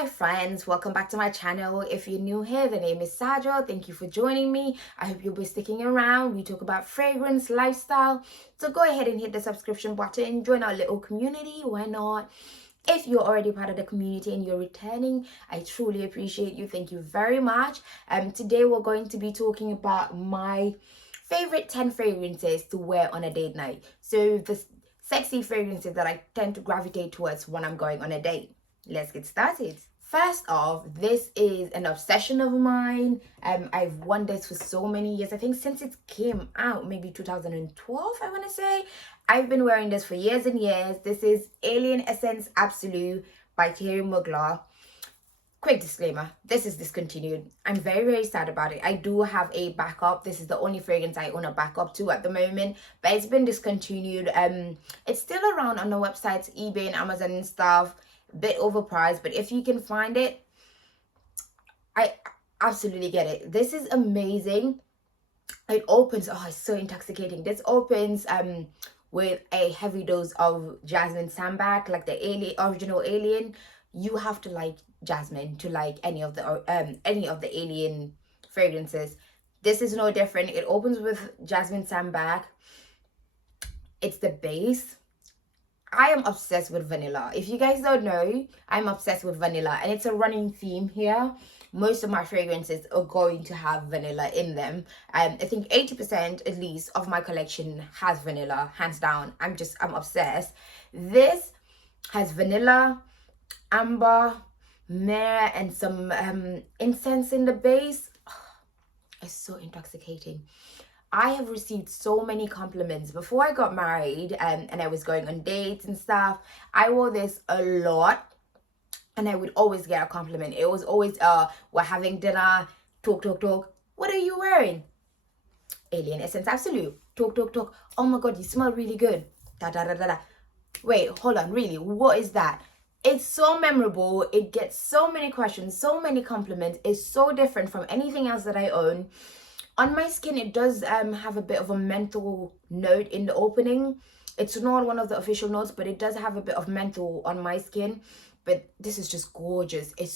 Hi friends, welcome back to my channel. If you're new here, the name is Sajo. Thank you for joining me. I hope you'll be sticking around. We talk about fragrance, lifestyle. So go ahead and hit the subscription button. Join our little community. Why not? If you're already part of the community and you're returning, I truly appreciate you. Thank you very much. Today we're going to be talking about my favorite 10 fragrances to wear on a date night. So the sexy fragrances that I tend to gravitate towards when I'm going on a date. Let's get started. First off, this is an obsession of mine. I've worn this for so many years. I think since it came out, maybe 2012, I want to say. I've been wearing this for years and years. This is Alien Essence Absolute by Thierry Mugler. Quick disclaimer, this is discontinued. I'm very, very sad about it. I do have a backup. This is the only fragrance I own a backup to at the moment, but it's been discontinued. It's still around on the websites, eBay and Amazon and stuff. Bit overpriced, but if you can find it, I absolutely get it. This is amazing. It opens, oh, it's so intoxicating. This opens with a heavy dose of jasmine sambac, like the original Alien. You have to like jasmine to like any of the Alien fragrances. This is no different. It opens with jasmine sambac. It's the base. I am obsessed with vanilla. If you guys don't know, I'm obsessed with vanilla, and it's a running theme here. Most of my fragrances are going to have vanilla in them. I think 80% at least of my collection has vanilla, hands down. I'm obsessed. This has vanilla, amber, myrrh, and some incense in the base. It's so intoxicating. I have received so many compliments before I got married, and I was going on dates and stuff. I wore this a lot, and I would always get a compliment. It was always, we're having dinner, talk. What are you wearing? Alien Essence Absolute. Talk. Oh my God, you smell really good. Da. Wait, hold on, really? What is that? It's so memorable. It gets so many questions, so many compliments. It's so different from anything else that I own. On my skin, it does have a bit of a menthol note in the opening. It's not one of the official notes, but it does have a bit of menthol on my skin. But this is just gorgeous. It's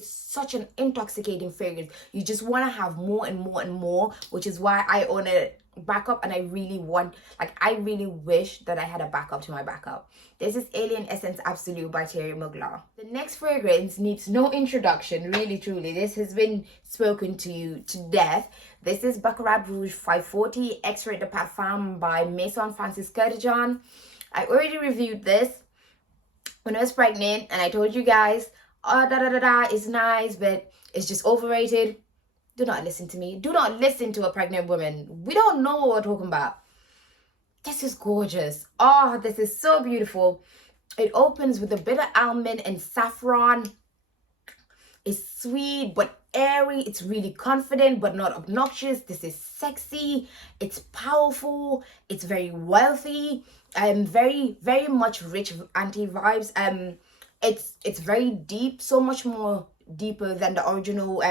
such an intoxicating fragrance. You just want to have more and more and more, which is why I own a backup, and I really wish that I had a backup to my backup. This is Alien Essence Absolute by Thierry Mugler. The next fragrance needs no introduction, really truly. This has been spoken to you to death. This is Baccarat Rouge 540 Xray de Parfum by Maison Francis Kurkdjian. I already reviewed this when I was pregnant, and I told you guys, it's nice, but it's just overrated. Do not listen to me. Do not listen to a pregnant woman. We don't know what we're talking about. This is gorgeous. Oh, this is so beautiful. It opens with a bit of almond and saffron. It's sweet but airy. It's really confident but not obnoxious. This is sexy. It's powerful. It's very wealthy. Very, very much rich auntie vibes. It's very deep, so much more deeper than the original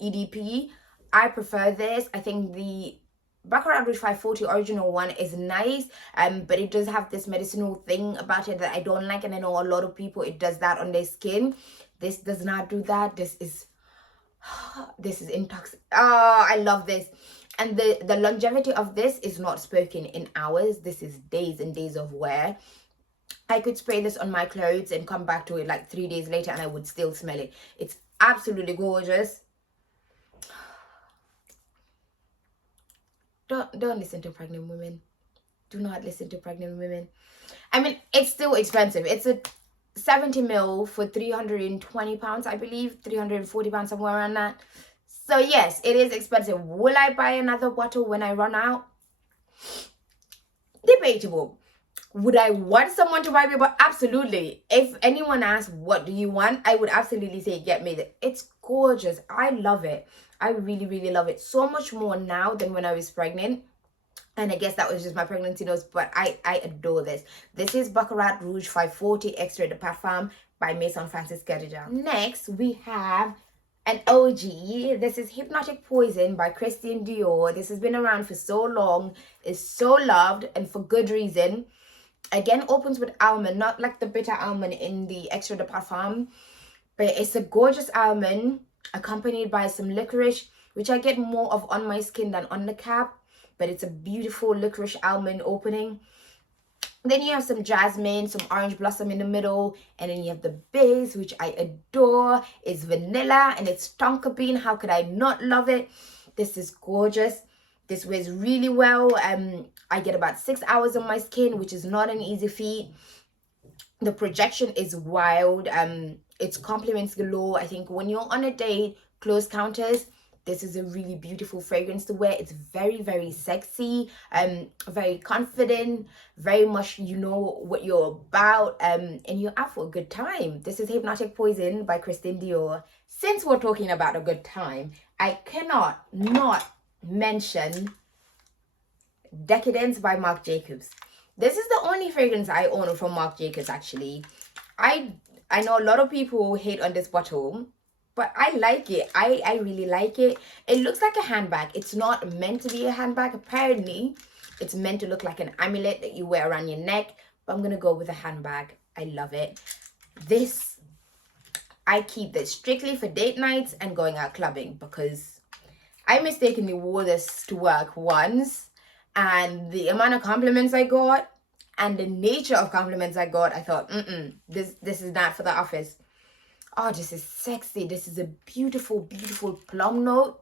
EDP. I prefer this. I think the Baccarat Rouge 540 original one is nice, but it does have this medicinal thing about it that I don't like, and I know a lot of people, it does that on their skin. This does not do that. This is intoxicating. Oh, I love this. And the longevity of this is not spoken in hours. This is days and days of wear. I could spray this on my clothes and come back to it like 3 days later, and I would still smell it. It's absolutely gorgeous. Don't listen to pregnant women. Do not listen to pregnant women. I mean, it's still expensive. It's a 70 ml for 320 pounds, I believe. 340 pounds, somewhere around that. So yes, it is expensive. Will I buy another bottle when I run out? Debatable. Would I want someone to buy me? But absolutely. If anyone asks, what do you want? I would absolutely say, get me that. It's gorgeous. I love it. I really, really love it. So much more now than when I was pregnant. And I guess that was just my pregnancy nose, but I adore this. This is Baccarat Rouge 540 Xray de Parfum by Maison Francis Kurkdjian. Next, we have an OG. This is Hypnotic Poison by Christian Dior. This has been around for so long. It's so loved, and for good reason. Again, opens with almond, not like the bitter almond in the Xray de Parfum. But it's a gorgeous almond accompanied by some licorice, which I get more of on my skin than on the cap. But it's a beautiful licorice almond opening. Then you have some jasmine, some orange blossom in the middle, and then you have the base, which I adore. It's vanilla and it's tonka bean. How could I not love it? This is gorgeous. This wears really well. I get about 6 hours on my skin, which is not an easy feat. The projection is wild. It's compliments galore. I think when you're on a date, close counters, this is a really beautiful fragrance to wear. It's very, very sexy, very confident, very much you know what you're about, and you're out for a good time. This is Hypnotic Poison by Christian Dior. Since we're talking about a good time, I cannot not mention Decadence by Marc Jacobs. This is the only fragrance I own from Marc Jacobs, actually. I know a lot of people hate on this bottle, but I like it. I really like it. It looks like a handbag. It's not meant to be a handbag. Apparently, it's meant to look like an amulet that you wear around your neck. But I'm going to go with a handbag. I love it. This, I keep this strictly for date nights and going out clubbing because I mistakenly wore this to work once. And the amount of compliments I got and the nature of compliments I got, I thought, this is not for the office. Oh, this is sexy. This is a beautiful, beautiful plum note.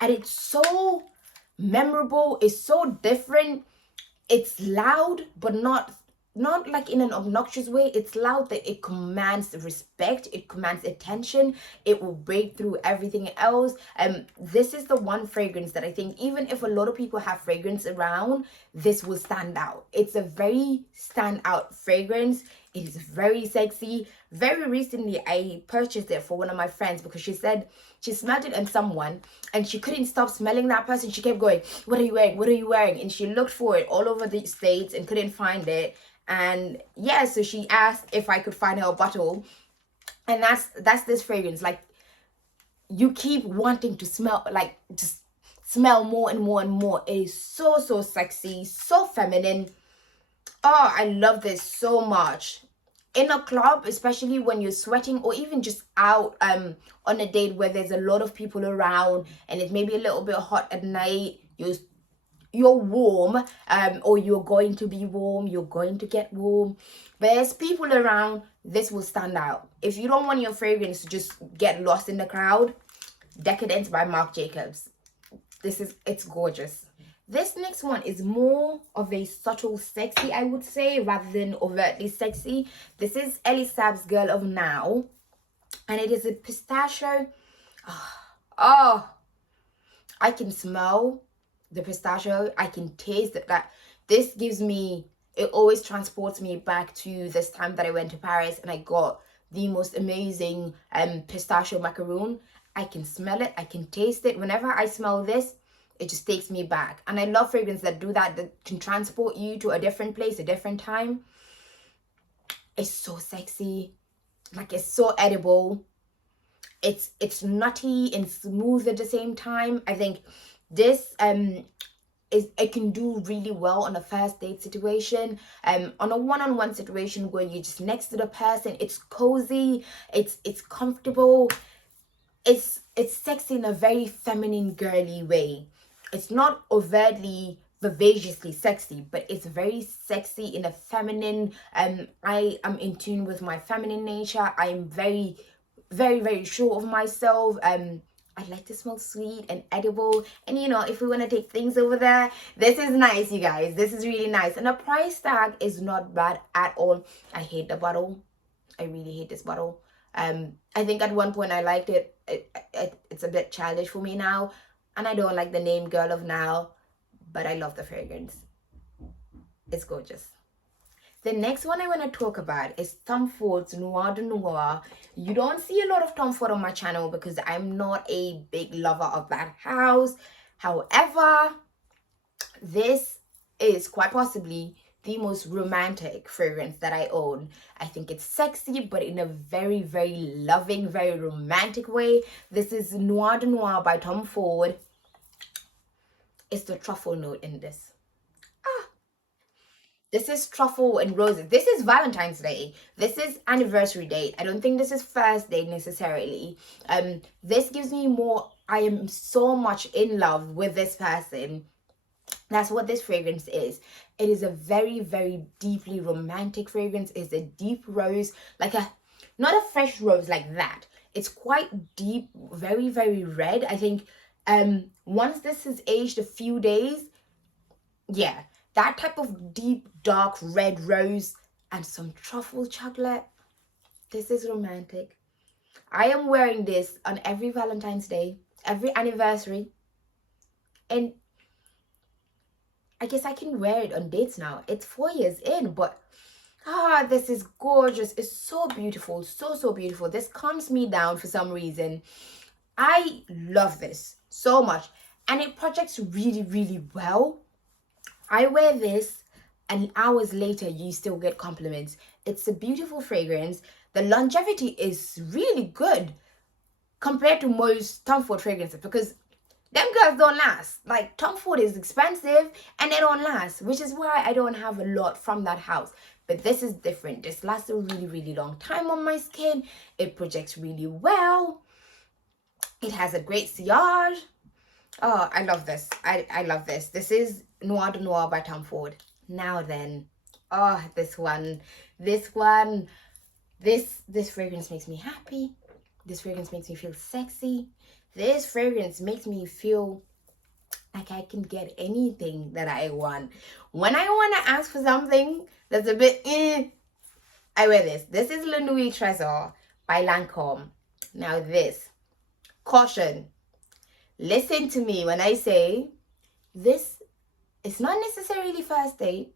And it's so memorable. It's so different. It's loud, but not like in an obnoxious way. It's loud that it commands respect, it commands attention, it will break through everything else. This is the one fragrance that I think even if a lot of people have fragrance around, this will stand out. It's a very standout fragrance. It is very sexy. Very recently I purchased it for one of my friends because she said she smelled it on someone and she couldn't stop smelling that person. She kept going, what are you wearing, what are you wearing? And she looked for it all over the States and couldn't find it. And yeah, so she asked if I could find her a bottle, and that's this fragrance. Like, you keep wanting to smell, like, just smell more and more and more. It is so sexy, so feminine. Oh, I love this so much. In a club, especially when you're sweating, or even just out on a date where there's a lot of people around and it's maybe a little bit hot at night, you're warm, or you're going to be warm, you're going to get warm, but there's people around, this will stand out. If you don't want your fragrance to just get lost in the crowd, Decadence by Marc Jacobs. It's gorgeous. This next one is more of a subtle sexy, I would say, rather than overtly sexy. This is Elie Saab's Girl of Now, and it is a pistachio. Oh, I can smell the pistachio. I can taste it. That this gives me, it always transports me back to this time that I went to Paris and I got the most amazing pistachio macaroon. I can smell it, I can taste it. Whenever I smell this, it just takes me back. And I love fragrances that do that, that can transport you to a different place, a different time. It's so sexy. Like, it's so edible. It's nutty and smooth at the same time. I think this it can do really well on a first date situation, on a one-on-one situation where you're just next to the person. It's cozy, it's comfortable, it's sexy in a very feminine, girly way. It's not overtly vivaciously sexy, but it's very sexy in a feminine. I am in tune with my feminine nature. I am very, very sure of myself. I like to smell sweet and edible. And you know, if we want to take things over there, this is nice, you guys. This is really nice. And the price tag is not bad at all. I hate the bottle. I really hate this bottle. I think at one point I liked it. It's a bit childish for me now. And I don't like the name Girl of Now. But I love the fragrance. It's gorgeous. The next one I want to talk about is Tom Ford's Noir de Noir. You don't see a lot of Tom Ford on my channel because I'm not a big lover of that house. However, this is quite possibly the most romantic fragrance that I own. I think it's sexy, but in a very, very loving, very romantic way. This is Noir de Noir by Tom Ford. It's the truffle note in this. This is truffle and roses. This is Valentine's Day. This is anniversary date. I don't think this is first date necessarily. This gives me more, I am so much in love with this person. That's what this fragrance is. It is a very, very deeply romantic fragrance. It's a deep rose, like not a fresh rose like that. It's quite deep, very, very red. I think once this is aged a few days, yeah, that type of deep, dark red rose and some truffle chocolate. This is romantic. I am wearing this on every Valentine's Day, every anniversary. And I guess I can wear it on dates now. It's 4 years in, but this is gorgeous. It's so beautiful, so beautiful. This calms me down for some reason. I love this so much, and it projects really, really well. I wear this and hours later you still get compliments. It's a beautiful fragrance. The longevity is really good compared to most Tom Ford fragrances, because them girls don't last. Like, Tom Ford is expensive and they don't last, which is why I don't have a lot from that house. But this is different. This lasts a really, really long time on my skin. It projects really well. It has a great sillage. Oh, I love this. I love this. This is Noir de Noir by Tom Ford. Now then, this fragrance makes me happy. This fragrance makes me feel sexy. This fragrance makes me feel like I can get anything that I want. When I want to ask for something that's a bit, I wear this. This is Le Nuit Trésor by Lancome. Now this, caution. Listen to me when I say this is not necessarily first date.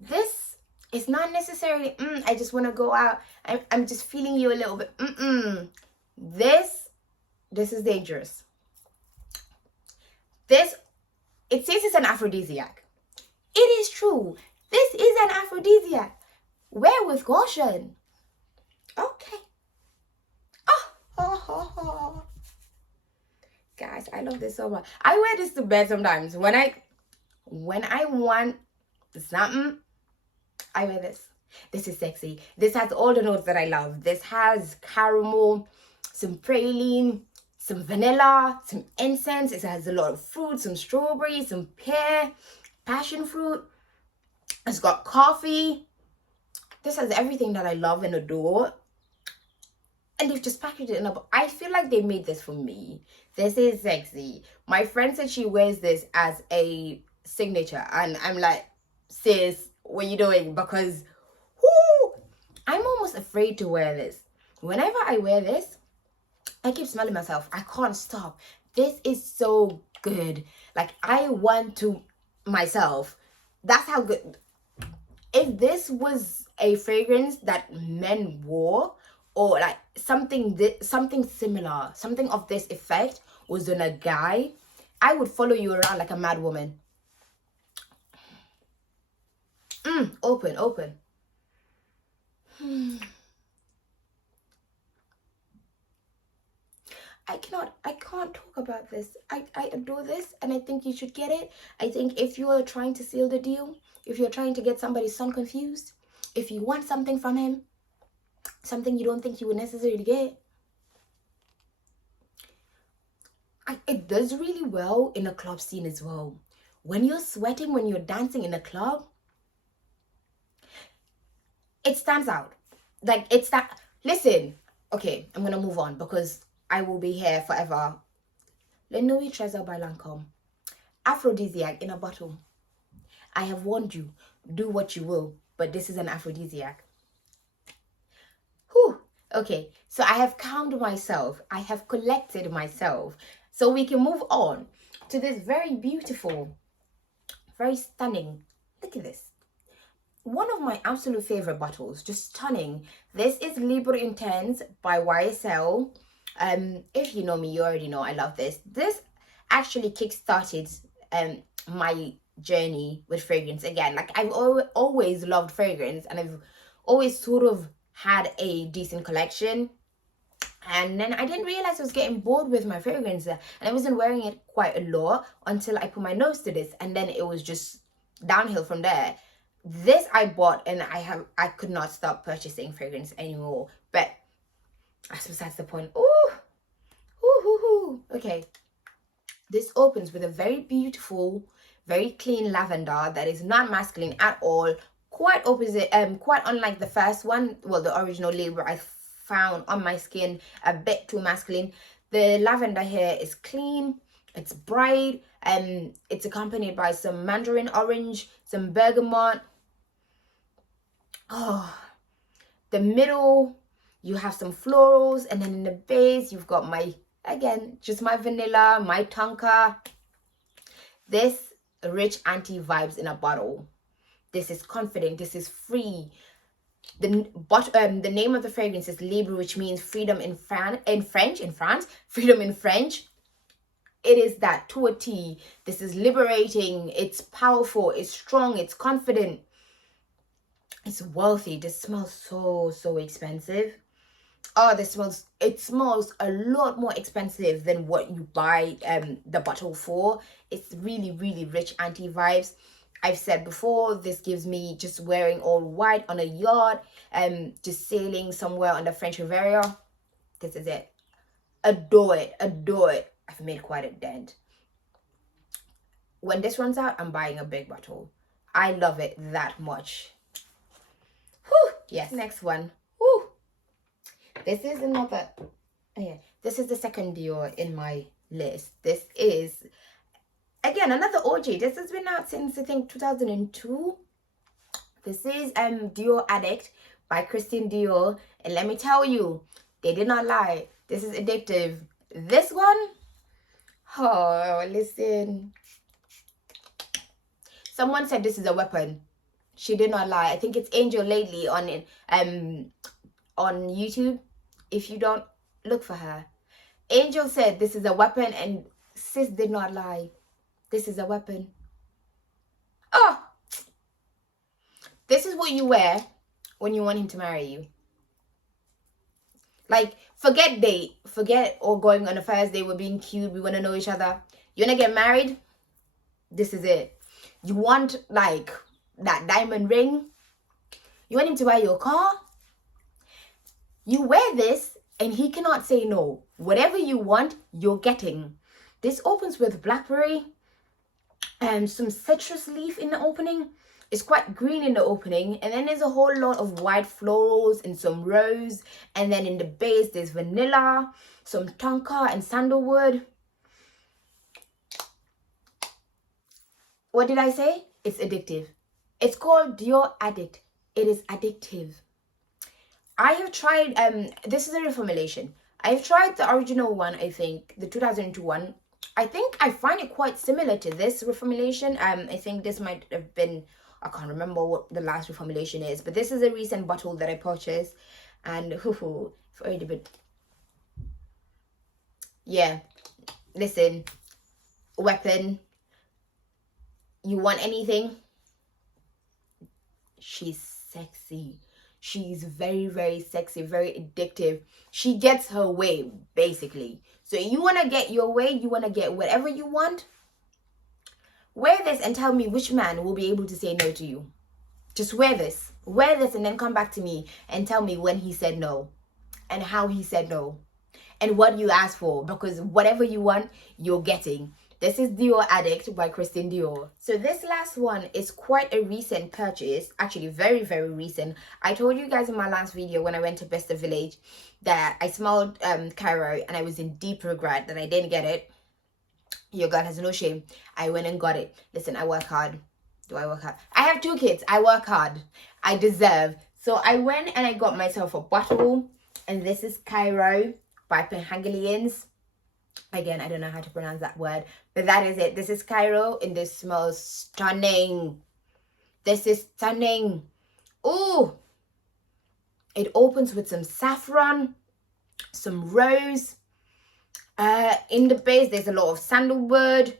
This is not necessarily, I just want to go out. I'm just feeling you a little bit. This is dangerous. It says it's an aphrodisiac. It is true. This is an aphrodisiac. Wear with caution. Okay. Guys, I love this so much. I wear this to bed sometimes. When I want something, I wear this. This is sexy. This has all the notes that I love. This has caramel, some praline, some vanilla, some incense. It has a lot of fruit, some strawberry, some pear, passion fruit. It's got coffee. This has everything that I love and adore. And they've just packaged it in a box. I feel like they made this for me. This is sexy. My friend said she wears this as a signature. And I'm like, sis, what are you doing? Because I'm almost afraid to wear this. Whenever I wear this, I keep smelling myself. I can't stop. This is so good. Like, I want to myself. That's how good. If this was a fragrance that men wore, or like something similar, something of this effect was on a guy, I would follow you around like a mad woman. Open. I can't talk about this. I adore this, and I think you should get it. I think if you are trying to seal the deal, if you're trying to get somebody's son confused, if you want something from him, something you don't think you would necessarily get, it does really well in a club scene as well. When you're sweating, when you're dancing in a club, it stands out. Like, it's that. Listen, okay, I'm gonna move on because I will be here forever. Le Nuit Trésor by Lancome. Aphrodisiac in a bottle. I have warned you, do what you will, but this is an aphrodisiac. Okay, so I have calmed myself. I have collected myself. So we can move on to this very beautiful, very stunning. Look at this. One of my absolute favorite bottles, just stunning. This is Libra Intense by YSL. If you know me, you already know I love this. This actually kickstarted my journey with fragrance again. Like, I've always loved fragrance, and I've always sort of had a decent collection, and then I didn't realize I was getting bored with my fragrance, and I wasn't wearing it quite a lot until I put my nose to this, and then it was just downhill from there. This I bought, and I could not stop purchasing fragrance anymore. But I suppose that's the point. Ooh, ooh, ooh, ooh. Okay. This opens with a very beautiful, very clean lavender that is not masculine at all. Quite opposite, quite unlike the first one. Well, the original Libra I found on my skin a bit too masculine. The lavender here is clean. It's bright. It's accompanied by some mandarin orange, some bergamot. Oh, the middle, you have some florals, and then in the base, you've got again, just my vanilla, my tonka. This rich anti vibes in a bottle. This is confident. This is free. The name of the fragrance is Libre, which means freedom in France. Freedom in French. It is that to a T. This is liberating. It's powerful. It's strong. It's confident. It's wealthy. This smells so expensive. Oh, it smells a lot more expensive than what you buy the bottle for. It's really rich anti vibes. I've said before, this gives me just wearing all white on a yacht, just sailing somewhere on the French Riviera. This is it. Adore it. I've made quite a dent. When this runs out, I'm buying a big bottle. I love it that much. Whew, yes. Next one. Whew. This is another. Oh yeah, this is the second Dior in my list. This is, again, another OG. This has been out since I think 2002. This is Dior Addict by Christian Dior, and let me tell you, they did not lie. This is addictive. This one, oh, listen. Someone said this is a weapon. She did not lie. I think it's Angel lately on YouTube. If you don't, look for her. Angel said this is a weapon, and sis did not lie. This is a weapon. Oh, this is what you wear when you want him to marry you. Like, forget date, forget or going on a first date, we're being cute, we want to know each other. You want to get married? This is it. You want like that diamond ring? You want him to buy your car? You wear this and he cannot say no. Whatever you want, you're getting. This opens with blackberry and some citrus leaf in the opening. It's quite green in the opening, and then there's a whole lot of white florals and some rose, and then in the base there's vanilla, some tonka and sandalwood. What did I say? It's addictive. It's called Dior Addict. It is addictive. I have tried, this is a reformulation. I've tried the original one, I think, the 2002 one. I think I find it quite similar to this reformulation. I think this might have been, I can't remember what the last reformulation is, but this is a recent bottle that I purchased, and it's already been, yeah, listen, weapon, you want anything? She's sexy. She's very sexy, very addictive. She gets her way, basically. So you want to get your way, you want to get whatever you want, wear this and tell me which man will be able to say no to you. Just wear this and then come back to me and tell me when he said no and how he said no and what you asked for, because whatever you want, you're getting. This is Dior Addict by Christian Dior. So this last one is quite a recent purchase, actually very recent. I told you guys in my last video when I went to Besta Village that I smelled Cairo and I was in deep regret that I didn't get it. Your girl has no shame. I went and got it. Listen, I work hard. Do I work hard? I have 2 kids. I work hard. I deserve. So I went and I got myself a bottle, and this is Cairo by Penhangalians. Again, I don't know how to pronounce that word, but that is it. This is Cairo, and this smells stunning. This is stunning. Ooh! It opens with some saffron, some rose. In the base, there's a lot of sandalwood,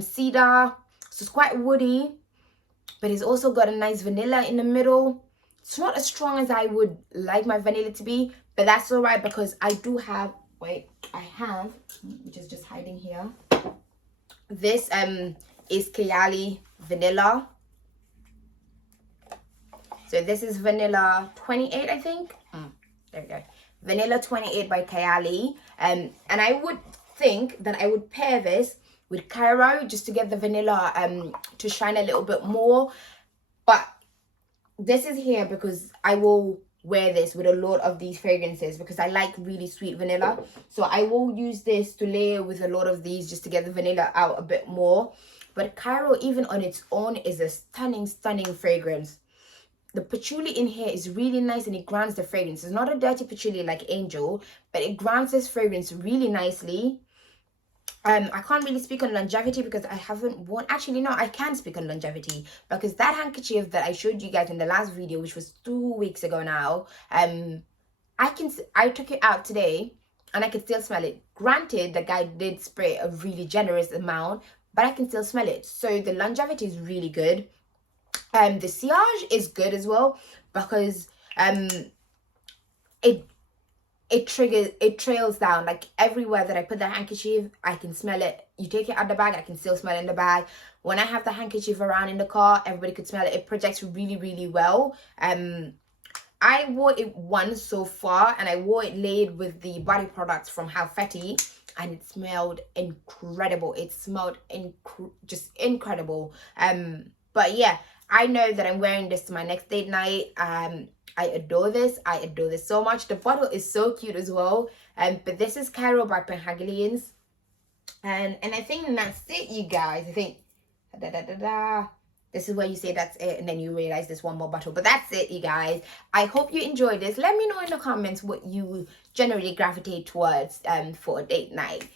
cedar. So it's quite woody, but it's also got a nice vanilla in the middle. It's not as strong as I would like my vanilla to be, but that's all right because I do have, which is just hiding here. This is Kayali vanilla. So this is Vanilla 28, I think. There we go. Vanilla 28 by Kayali. And I would think that I would pair this with Cairo just to get the vanilla to shine a little bit more. But this is here because I will wear this with a lot of these fragrances because I like really sweet vanilla. So I will use this to layer with a lot of these just to get the vanilla out a bit more. But Cairo, even on its own, is a stunning fragrance. The patchouli in here is really nice and it grounds the fragrance. It's not a dirty patchouli like Angel, but it grounds this fragrance really nicely. I can't really speak on longevity because I haven't worn, actually no, I can speak on longevity because that handkerchief that I showed you guys in the last video, which was 2 weeks ago now, I took it out today and I can still smell it. Granted, the guy did spray a really generous amount, but I can still smell it. So the longevity is really good. The sillage is good as well because it trails down, like everywhere that I put the handkerchief, I can smell it. You take it out the bag, I can still smell it in the bag. When I have the handkerchief around in the car, everybody could smell it. It projects really well. I wore it once so far, and I wore it laid with the body products from Halfetti, and it smelled incredible. It smelled just incredible. But yeah, I know that I'm wearing this to my next date night. I adore this. I adore this so much. The bottle is so cute as well. But this is Cairo by Penhagelians. And I think that's it, you guys. I think this is where you say that's it, and then you realize there's one more bottle. But that's it, you guys. I hope you enjoyed this. Let me know in the comments what you generally gravitate towards for a date night.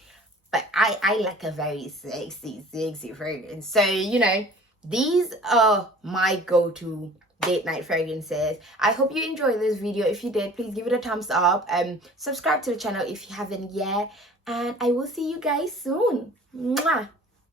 But I like a very sexy fragrance. So, you know, these are my go-to date night fragrances. I hope you enjoyed this video. If you did, please give it a thumbs up. Subscribe to the channel if you haven't yet. And I will see you guys soon. Mwah!